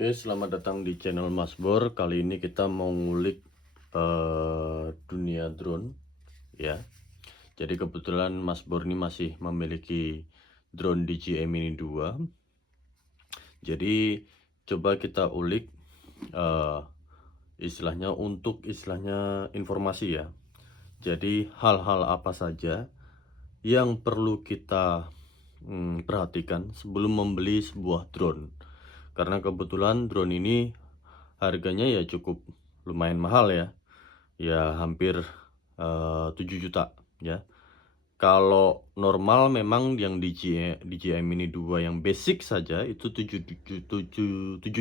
Oke, selamat datang di channel Mas Bor. Kali ini kita mau ngulik dunia drone, ya. Jadi kebetulan Mas Bor ini masih memiliki drone DJI Mini 2. Jadi coba kita ulik eh, istilahnya informasi ya. Jadi hal-hal apa saja yang perlu kita perhatikan sebelum membeli sebuah drone. Karena kebetulan drone ini harganya ya cukup lumayan mahal ya. Ya hampir 7 juta ya. Kalau normal memang yang DJI Mini 2 yang basic saja itu 7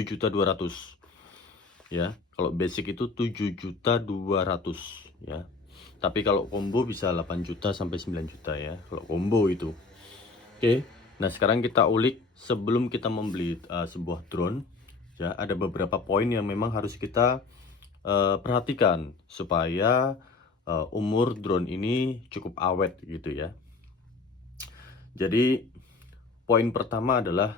juta 200 ya. Kalau basic itu 7 juta 200 ya. Tapi kalau combo bisa 8 juta sampai 9 juta ya. Kalau combo itu. Oke. Nah, sekarang kita ulik sebelum kita membeli sebuah drone ya, ada beberapa poin yang memang harus kita perhatikan supaya umur drone ini cukup awet gitu ya. Jadi poin pertama adalah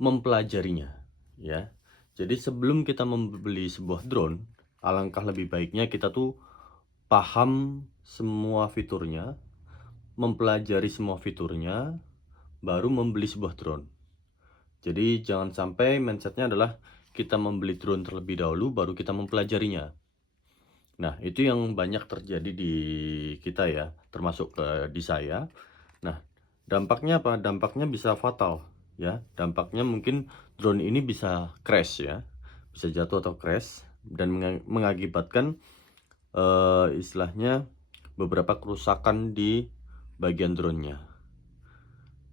mempelajarinya ya. Jadi sebelum kita membeli sebuah drone, alangkah lebih baiknya kita tuh paham semua fiturnya, mempelajari semua fiturnya, baru membeli sebuah drone. Jadi jangan sampai mindsetnya adalah kita membeli drone terlebih dahulu baru kita mempelajarinya. Nah, itu yang banyak terjadi di kita ya, termasuk di saya. Nah, dampaknya apa? Dampaknya bisa fatal ya. Dampaknya mungkin drone ini bisa crash ya, bisa jatuh atau crash dan mengakibatkan istilahnya beberapa kerusakan di bagian drone-nya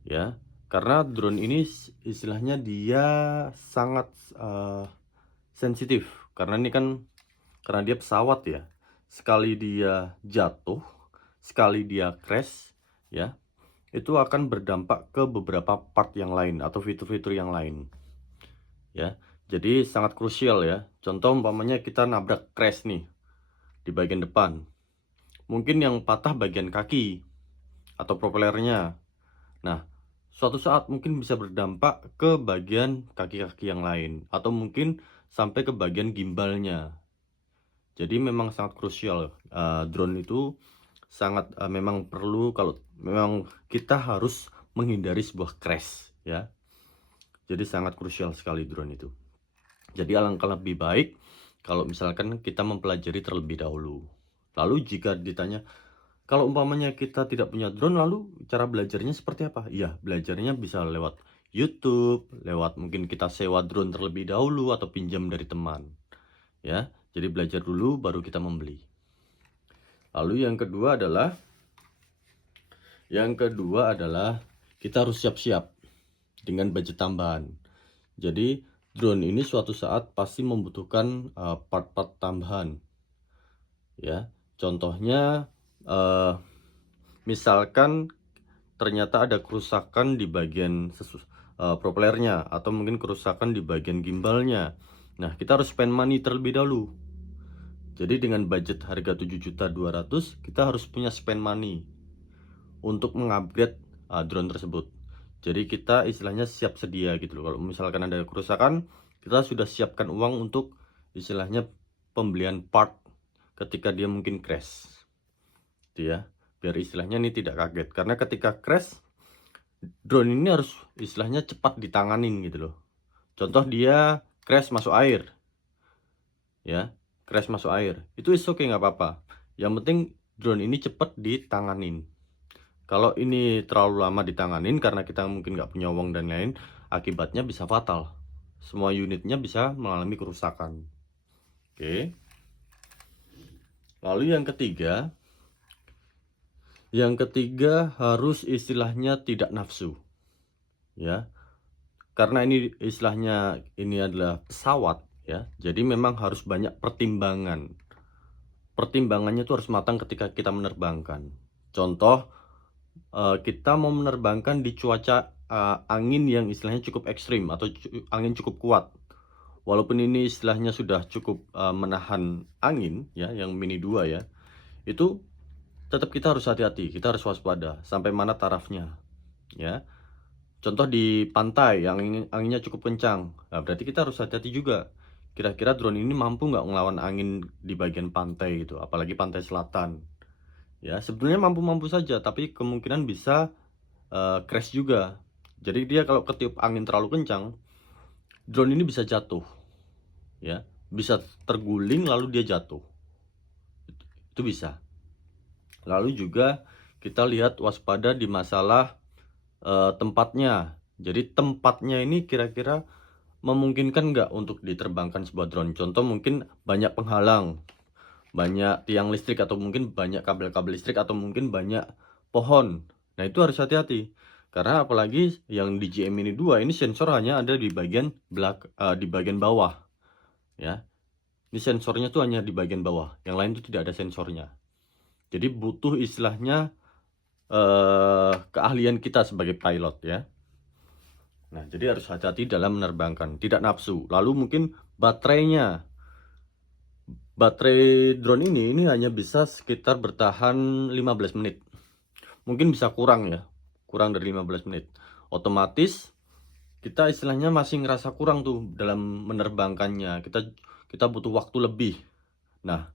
ya. Karena drone ini istilahnya dia sangat sensitif karena ini kan karena dia pesawat ya. Sekali dia jatuh, sekali dia crash ya, itu akan berdampak ke beberapa part yang lain atau fitur-fitur yang lain ya. Jadi sangat krusial ya. Contoh umpamanya kita nabrak crash nih di bagian depan. Mungkin yang patah bagian kaki atau propellernya. Nah, suatu saat mungkin bisa berdampak ke bagian kaki-kaki yang lain atau mungkin sampai ke bagian gimbalnya. Jadi memang sangat krusial. Drone itu sangat memang perlu kalau memang kita harus menghindari sebuah crash ya. Jadi sangat krusial sekali drone itu. Jadi alangkah lebih baik kalau misalkan kita mempelajari terlebih dahulu. Lalu jika ditanya, kalau umpamanya kita tidak punya drone, lalu cara belajarnya seperti apa? Iya, belajarnya bisa lewat YouTube, lewat mungkin kita sewa drone terlebih dahulu atau pinjam dari teman. Ya, jadi belajar dulu baru kita membeli. Lalu yang kedua adalah kita harus siap-siap dengan budget tambahan. Jadi drone ini suatu saat pasti membutuhkan part-part tambahan ya. Contohnya misalkan ternyata ada kerusakan di bagian propellernya atau mungkin kerusakan di bagian gimbalnya. Nah, kita harus spend money terlebih dahulu. Jadi dengan budget harga 7.200.000 kita harus punya spend money untuk mengupgrade drone tersebut. Jadi kita istilahnya siap sedia gitu loh. Kalau misalkan ada kerusakan, kita sudah siapkan uang untuk istilahnya pembelian part ketika dia mungkin crash. Gitu ya. Biar istilahnya ini tidak kaget. Karena ketika crash, drone ini harus istilahnya cepat ditanganin gitu loh. Contoh dia crash masuk air. Ya, crash masuk air. Itu is oke, nggak apa-apa. Yang penting drone ini cepat ditanganin. Kalau ini terlalu lama ditanganin karena kita mungkin nggak punya uang dan lain, akibatnya bisa fatal. Semua unitnya bisa mengalami kerusakan. Oke. Lalu yang ketiga harus istilahnya tidak nafsu. Ya. Karena ini istilahnya ini adalah pesawat ya. Jadi memang harus banyak pertimbangan. Pertimbangannya itu harus matang ketika kita menerbangkan. Contoh kita mau menerbangkan di cuaca angin yang istilahnya cukup ekstrim atau angin cukup kuat. Walaupun ini istilahnya sudah cukup menahan angin ya, yang Mini 2 ya, itu tetap kita harus hati-hati, kita harus waspada sampai mana tarafnya ya. Contoh di pantai yang anginnya cukup kencang. Nah, berarti kita harus hati-hati juga. Kira-kira drone ini mampu nggak ngelawan angin di bagian pantai gitu, apalagi pantai selatan. Ya, sebenarnya mampu-mampu saja, tapi kemungkinan bisa crash juga. Jadi dia kalau ketiup angin terlalu kencang, drone ini bisa jatuh, ya, bisa terguling lalu dia jatuh. Itu bisa. Lalu juga kita lihat waspada di masalah tempatnya. Jadi tempatnya ini kira-kira memungkinkan nggak untuk diterbangkan sebuah drone. Contoh mungkin banyak penghalang, banyak tiang listrik, atau mungkin banyak kabel-kabel listrik, atau mungkin banyak pohon. Nah, itu harus hati-hati. Karena apalagi yang DJI Mini 2 ini sensor hanya ada di bagian di bagian bawah, ya. Ini sensornya tuh hanya di bagian bawah, yang lain itu tidak ada sensornya. Jadi butuh istilahnya keahlian kita sebagai pilot, ya. Nah, jadi harus hati-hati dalam menerbangkan, tidak nafsu. Lalu mungkin baterainya. Baterai drone ini hanya bisa sekitar bertahan 15 menit. Mungkin bisa kurang ya, kurang dari 15 menit. Otomatis kita istilahnya masih ngerasa kurang tuh dalam menerbangkannya. Kita butuh waktu lebih. Nah,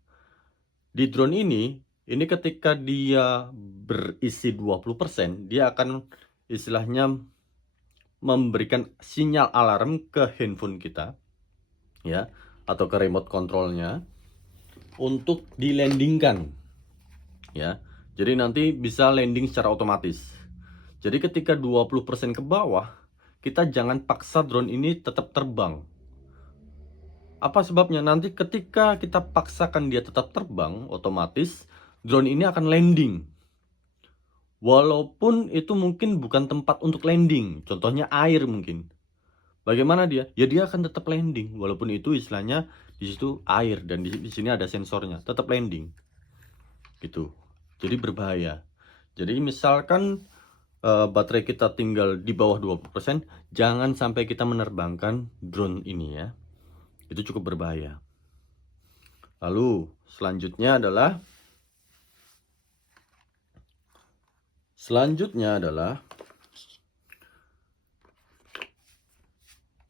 di drone ini ketika dia berisi 20%, dia akan istilahnya memberikan sinyal alarm ke handphone kita, ya, atau ke remote controlnya untuk dilandingkan, ya. Jadi nanti bisa landing secara otomatis. Jadi ketika 20% ke bawah, kita jangan paksa drone ini tetap terbang. Apa sebabnya? Nanti ketika kita paksakan dia tetap terbang, otomatis drone ini akan landing. Walaupun itu mungkin bukan tempat untuk landing, contohnya air mungkin. Bagaimana dia? Ya dia akan tetap landing, walaupun itu istilahnya di situ air dan di sini ada sensornya, tetap landing. Gitu. Jadi berbahaya. Jadi misalkan baterai kita tinggal di bawah 20%, jangan sampai kita menerbangkan drone ini, ya. Itu cukup berbahaya. Lalu selanjutnya adalah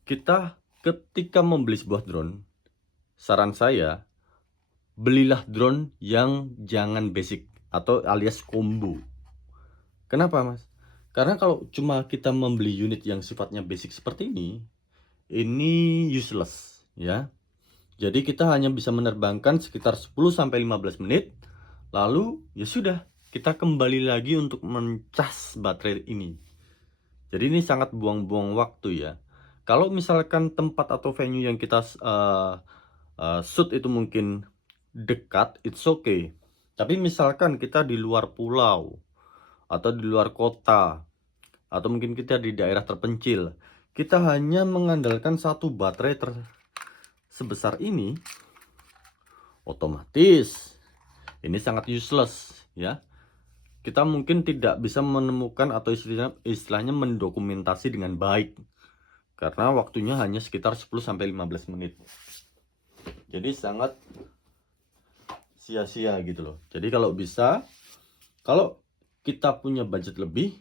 kita ketika membeli sebuah drone, saran saya belilah drone yang jangan basic atau alias combo. Kenapa, Mas? Karena kalau cuma kita membeli unit yang sifatnya basic seperti ini useless, ya. Jadi kita hanya bisa menerbangkan sekitar 10-15 menit, lalu ya sudah, kita kembali lagi untuk mencas baterai ini. Jadi ini sangat buang-buang waktu, ya. Kalau misalkan tempat atau venue yang kita shoot itu mungkin dekat, it's okay. Tapi misalkan kita di luar pulau, atau di luar kota, atau mungkin kita di daerah terpencil, kita hanya mengandalkan satu baterai sebesar ini, otomatis ini sangat useless, ya. Kita mungkin tidak bisa menemukan atau istilahnya mendokumentasi dengan baik, karena waktunya hanya sekitar 10-15 menit. Jadi sangat sia-sia gitu loh. Jadi kalau bisa, kalau kita punya budget lebih,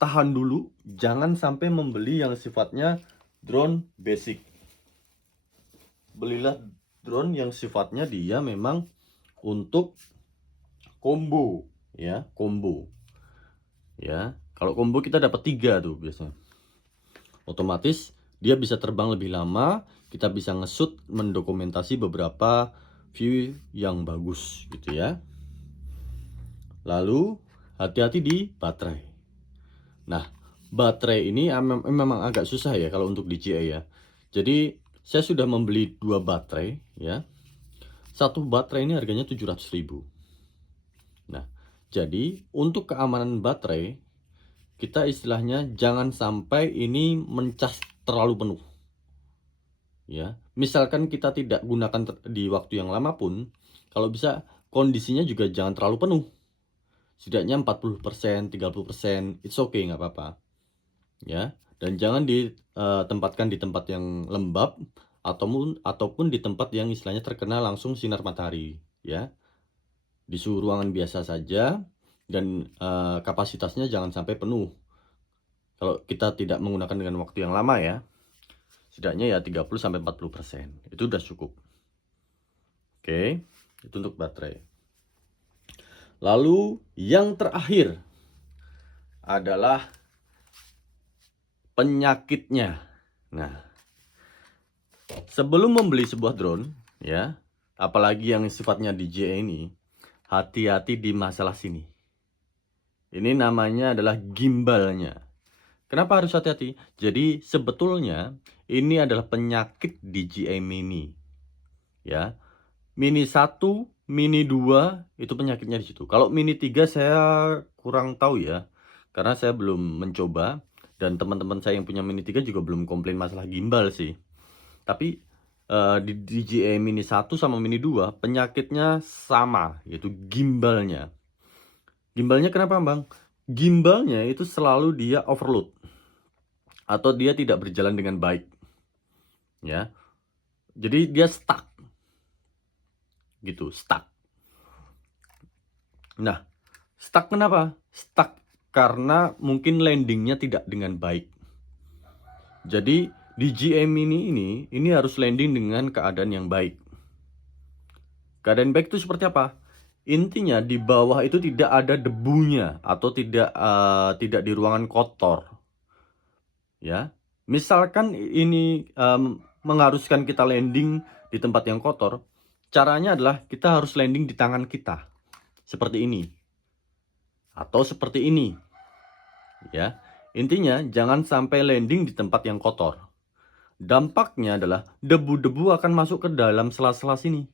tahan dulu, jangan sampai membeli yang sifatnya drone basic. Belilah drone yang sifatnya dia memang untuk combo, ya, combo. Ya, kalau combo kita dapat 3 tuh biasanya. Otomatis dia bisa terbang lebih lama, kita bisa nge-shoot mendokumentasi beberapa view yang bagus gitu, ya. Lalu hati-hati di baterai. Nah, baterai ini memang agak susah ya kalau untuk DJI, ya. Jadi saya sudah membeli 2 baterai, ya. Satu baterai ini harganya 700.000. Nah, jadi untuk keamanan baterai, kita istilahnya jangan sampai ini mencas terlalu penuh, ya. Misalkan kita tidak gunakan di waktu yang lama pun, kalau bisa kondisinya juga jangan terlalu penuh. Setidaknya 40%, 30%, it's okay, nggak apa-apa, ya. Dan jangan ditempatkan di tempat yang lembab, ataupun di tempat yang istilahnya terkena langsung sinar matahari, ya. Di suhu ruangan biasa saja, dan kapasitasnya jangan sampai penuh. Kalau kita tidak menggunakan dengan waktu yang lama ya, setidaknya ya 30-40%. Itu udah cukup. Oke, itu untuk baterai. Lalu yang terakhir adalah penyakitnya. Nah, sebelum membeli sebuah drone ya, apalagi yang sifatnya DJI ini, hati-hati di masalah sini. Ini namanya adalah gimbalnya. Kenapa harus hati-hati? Jadi sebetulnya ini adalah penyakit DJI Mini. Ya. Mini 1, Mini 2 itu penyakitnya di situ. Kalau Mini 3 saya kurang tahu ya. Karena saya belum mencoba dan teman-teman saya yang punya Mini 3 juga belum komplain masalah gimbal sih. Tapi di DJI Mini 1 sama Mini 2 penyakitnya sama, yaitu gimbalnya. Gimbalnya kenapa, Bang? Gimbalnya itu selalu dia overload atau dia tidak berjalan dengan baik. Ya. Jadi dia stuck. Gitu, stuck. Nah, stuck kenapa? Stuck karena mungkin landingnya tidak dengan baik. Jadi DJI Mini ini harus landing dengan keadaan yang baik. Keadaan baik itu seperti apa? Intinya di bawah itu tidak ada debunya atau tidak di ruangan kotor. Ya, misalkan ini mengharuskan kita landing di tempat yang kotor, caranya adalah kita harus landing di tangan kita seperti ini atau seperti ini. Ya, intinya jangan sampai landing di tempat yang kotor. Dampaknya adalah debu-debu akan masuk ke dalam sela-sela sini.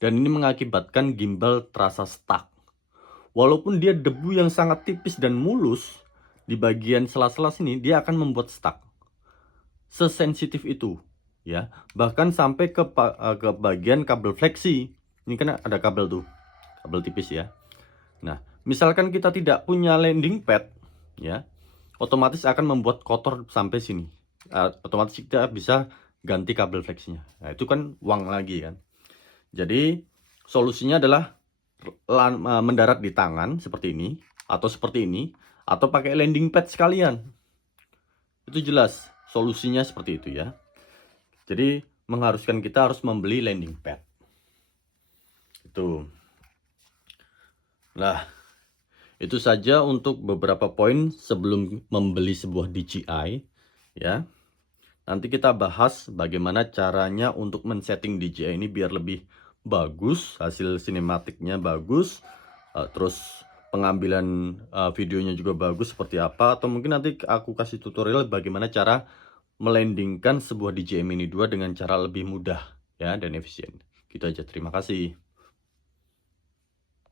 Dan ini mengakibatkan gimbal terasa stuck. Walaupun dia debu yang sangat tipis dan mulus, di bagian sela-sela sini dia akan membuat stuck. Sesensitif itu, ya. Bahkan sampai ke bagian kabel fleksi. Ini kan ada kabel tuh, kabel tipis ya. Nah, misalkan kita tidak punya landing pad, ya, otomatis akan membuat kotor sampai sini. Otomatis kita bisa ganti kabel fleksinya. Nah, itu kan uang lagi kan. Jadi solusinya adalah mendarat di tangan seperti ini atau seperti ini atau pakai landing pad sekalian. Itu jelas solusinya seperti itu ya. Jadi mengharuskan kita harus membeli landing pad. Itu. Nah, itu saja untuk beberapa poin sebelum membeli sebuah DJI ya. Nanti kita bahas bagaimana caranya untuk men-setting DJI ini biar lebih bagus, hasil sinematiknya bagus, terus pengambilan videonya juga bagus seperti apa, atau mungkin nanti aku kasih tutorial bagaimana cara melandingkan sebuah DJI Mini 2 dengan cara lebih mudah ya dan efisien. Gitu aja, terima kasih.